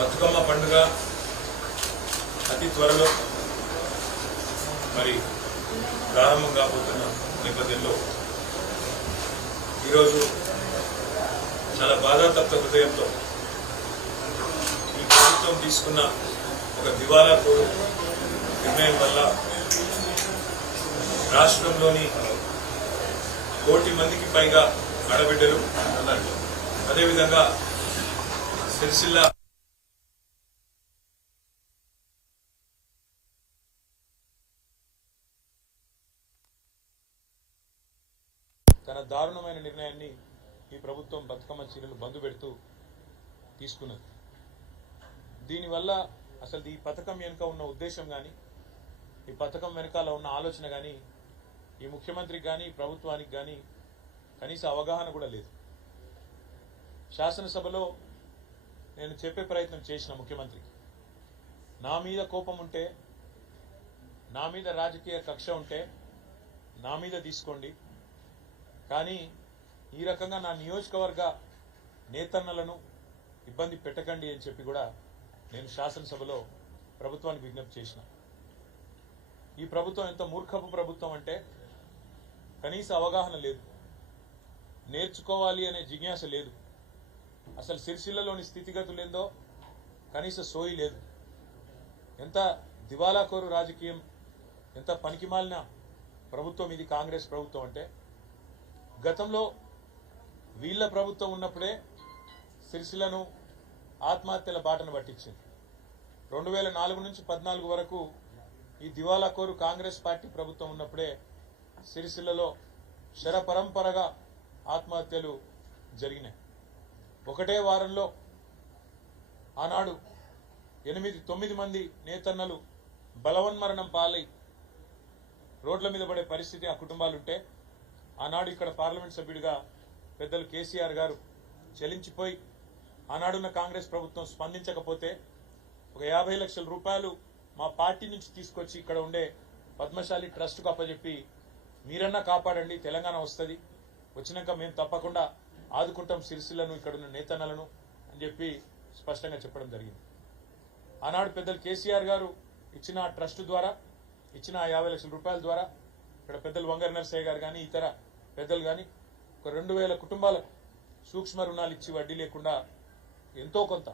బతుకమ్మ పండుగ అతి త్వరలో మరి ప్రారంభం కాబోతున్న నేపథ్యంలో ఈరోజు చాలా బాధాతప్త హృదయంతో ఈ ప్రభుత్వం తీసుకున్న ఒక దివాలా కోరు నిర్ణయం వల్ల రాష్ట్రంలోని 1 కోటి మందికి పైగా ఆడబిడ్డలు అదేవిధంగా సిరిసిల్ల తన దారుణమైన నిర్ణయాన్ని ఈ ప్రభుత్వం బతుకమ్మ చీరలు బంద్ పెడుతూ తీసుకున్నది. దీనివల్ల అసలు ఈ పథకం వెనుక ఉన్న ఉద్దేశం కానీ ఈ పథకం వెనకాల ఉన్న ఆలోచన కానీ ఈ ముఖ్యమంత్రికి కానీ ప్రభుత్వానికి కానీ కనీస అవగాహన కూడా లేదు. శాసనసభలో నేను చెప్పే ప్రయత్నం చేసిన ముఖ్యమంత్రికి, నా మీద కోపం ఉంటే, నా మీద రాజకీయ కక్ష ఉంటే నా మీద తీసుకోండి, కానీ ఈ రకంగా నా నియోజకవర్గ నేతన్నలను ఇబ్బంది పెట్టకండి అని చెప్పి కూడా నేను శాసనసభలో ప్రభుత్వానికి విజ్ఞప్తి చేసిన. ఈ ప్రభుత్వం ఎంత మూర్ఖపు ప్రభుత్వం అంటే కనీస అవగాహన లేదు, నేర్చుకోవాలి అనే జిజ్ఞాస లేదు, అసలు సిరిసిల్లలోని స్థితిగతులు ఏందో కనీస సోయి లేదు. ఎంత దివాలాకోరు రాజకీయం, ఎంత పనికిమాలిన ప్రభుత్వం ఇది కాంగ్రెస్ ప్రభుత్వం అంటే, గతంలో వీళ్ళ ప్రభుత్వం ఉన్నప్పుడే సిరిసిల్లను ఆత్మహత్యల బాటను పట్టించింది. 2004 నుంచి 14 వరకు ఈ దివాలాకోరు కాంగ్రెస్ పార్టీ ప్రభుత్వం ఉన్నప్పుడే సిరిసిల్లలో శరపరంపరగా ఆత్మహత్యలు జరిగినాయి. ఒకటే వారంలో ఆనాడు 8-9 మంది నేతన్నలు బలవన్మరణం పాలై రోడ్ల మీద పడే పరిస్థితి ఆ కుటుంబాలుంటే, ఆనాడు ఇక్కడ పార్లమెంట్ సభ్యుడిగా పెద్దలు కేసీఆర్ గారు చెలించిపోయి ఆనాడున్న కాంగ్రెస్ ప్రభుత్వం స్పందించకపోతే ఒక 50 లక్షల రూపాయలు మా పార్టీ నుంచి తీసుకొచ్చి ఇక్కడ ఉండే పద్మశాలి ట్రస్ట్కు అప్పచెప్పి, మీరన్నా కాపాడండి, తెలంగాణ వస్తుంది, వచ్చినాక మేము తప్పకుండా ఆదుకుంటాం సిరిసిల్లను, ఇక్కడున్న నేతన్నలను అని చెప్పి స్పష్టంగా చెప్పడం జరిగింది. ఆనాడు పెద్దలు కేసీఆర్ గారు ఇచ్చిన ఆ ట్రస్ట్ ద్వారా ఇచ్చిన 50 లక్షల రూపాయల ద్వారా ఇక్కడ పెద్దలు వంగర నరసయ్య గారు కానీ ఇతర పెద్దలు కానీ ఒక 2000 కుటుంబాలకు సూక్ష్మ రుణాలు ఇచ్చి వడ్డీ లేకుండా ఎంతో కొంత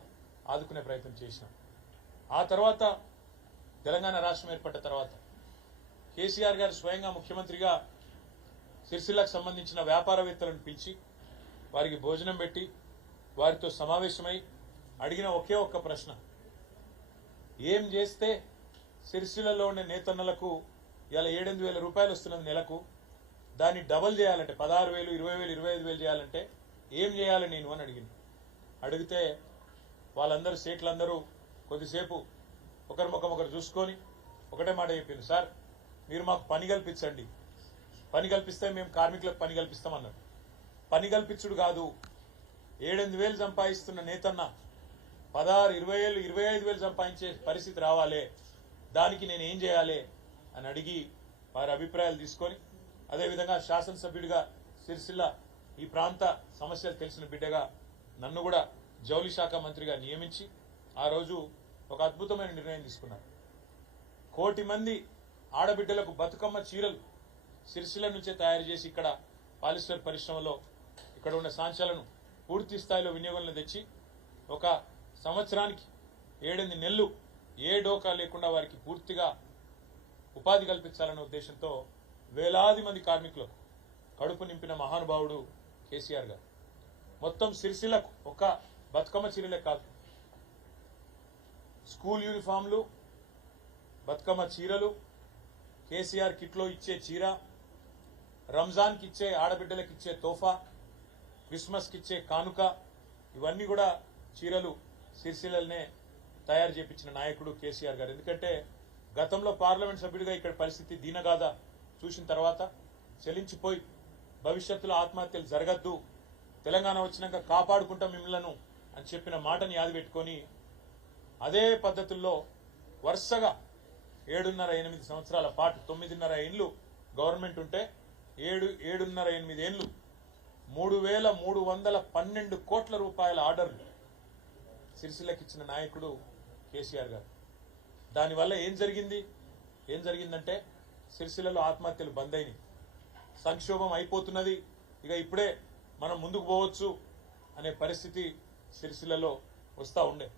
ఆదుకునే ప్రయత్నం చేసినాం. ఆ తర్వాత తెలంగాణ రాష్ట్రం ఏర్పడ్డ తర్వాత కేసీఆర్ గారు స్వయంగా ముఖ్యమంత్రిగా సిరిసిల్లకు సంబంధించిన వ్యాపారవేత్తలను పిలిచి వారికి భోజనం పెట్టి వారితో సమావేశమై అడిగిన ఒకే ఒక్క ప్రశ్న, ఏం చేస్తే సిరిసిల్లలో ఉండే నేతన్నలకు ఇలా 7-8 వేల రూపాయలు వస్తున్నది నెలకు, దాన్ని డబల్ చేయాలంటే 16,000, 20,000, 25,000 చేయాలంటే ఏం చేయాలి నేను అని అడిగింది. అడిగితే వాళ్ళందరూ సేట్లందరూ కొద్దిసేపు ఒకరి ముఖం ఒకరు చూసుకొని ఒకటే మాట చెప్పింది, సార్ మీరు మాకు పని కల్పించండి, పని కల్పిస్తే మేము కార్మికులకు పని కల్పిస్తామన్నారు. పని కల్పించుడు కాదు, 7-8 సంపాదిస్తున్న నేతన్న 16, 20,000, 25,000 సంపాదించే పరిస్థితి రావాలి, దానికి నేను ఏం చేయాలి అని అడిగి వారి అభిప్రాయాలు తీసుకొని, అదేవిధంగా శాసనసభ్యుడిగా సిరిసిల్ల ఈ ప్రాంత సమస్యలు తెలిసిన బిడ్డగా నన్ను కూడా జౌళి శాఖ మంత్రిగా నియమించి ఆ రోజు ఒక అద్భుతమైన నిర్ణయం తీసుకున్నారు. 1 కోటి మంది ఆడబిడ్డలకు బతుకమ్మ చీరలు సిరిసిల్ల నుంచే తయారు చేసి ఇక్కడ పాలిస్టర్ పరిశ్రమలో ఇక్కడ ఉన్న సాంచాలను పూర్తి స్థాయిలో వినియోగంలో తెచ్చి ఒక సంవత్సరానికి 7-8 నెలలు ఏ డోకా లేకుండా వారికి పూర్తిగా ఉపాధి కల్పించాలనే ఉద్దేశంతో వేలాది మంది కార్మికులకు కడుపు నింపిన మహానుభావుడు కేసీఆర్ గారు. మొత్తం సిరిసిల్లకు ఒక బతుకమ్మ చీరలే కాదు, స్కూల్ యూనిఫామ్లు, బతుకమ్మ చీరలు, కేసీఆర్ కిట్లో ఇచ్చే చీర, రంజాన్కి ఇచ్చే ఆడబిడ్డలకు ఇచ్చే తోఫా, క్రిస్మస్కి ఇచ్చే కానుక, ఇవన్నీ కూడా చీరలు సిరిసిల్లనే తయారు చేపించిన నాయకుడు కేసీఆర్ గారు. ఎందుకంటే గతంలో పార్లమెంట్ సభ్యుడిగా ఇక్కడ పరిస్థితి దీనగాథ చూసిన తర్వాత చెలించిపోయి భవిష్యత్తులో ఆత్మహత్యలు జరగద్దు, తెలంగాణ వచ్చినాక కాపాడుకుంటాం మిమ్మల్ని అని చెప్పిన మాటని యాది పెట్టుకొని అదే పద్ధతుల్లో వరుసగా 7.5-8 సంవత్సరాల పాటు 9.5 ఏళ్లు గవర్నమెంట్ ఉంటే 7.5-8 ఏళ్లు 3,312 కోట్ల రూపాయల ఆర్డర్లు సిరిసిల్లకి ఇచ్చిన నాయకుడు కేసీఆర్ గారు. దానివల్ల ఏం జరిగిందంటే సిరిసిల్లలో ఆత్మహత్యలు బంద్ అయినాయి, సంక్షోభం అయిపోతున్నది, ఇక ఇప్పుడే మనం ముందుకు పోవచ్చు అనే పరిస్థితి సిరిసిల్లలో వస్తూ ఉండే.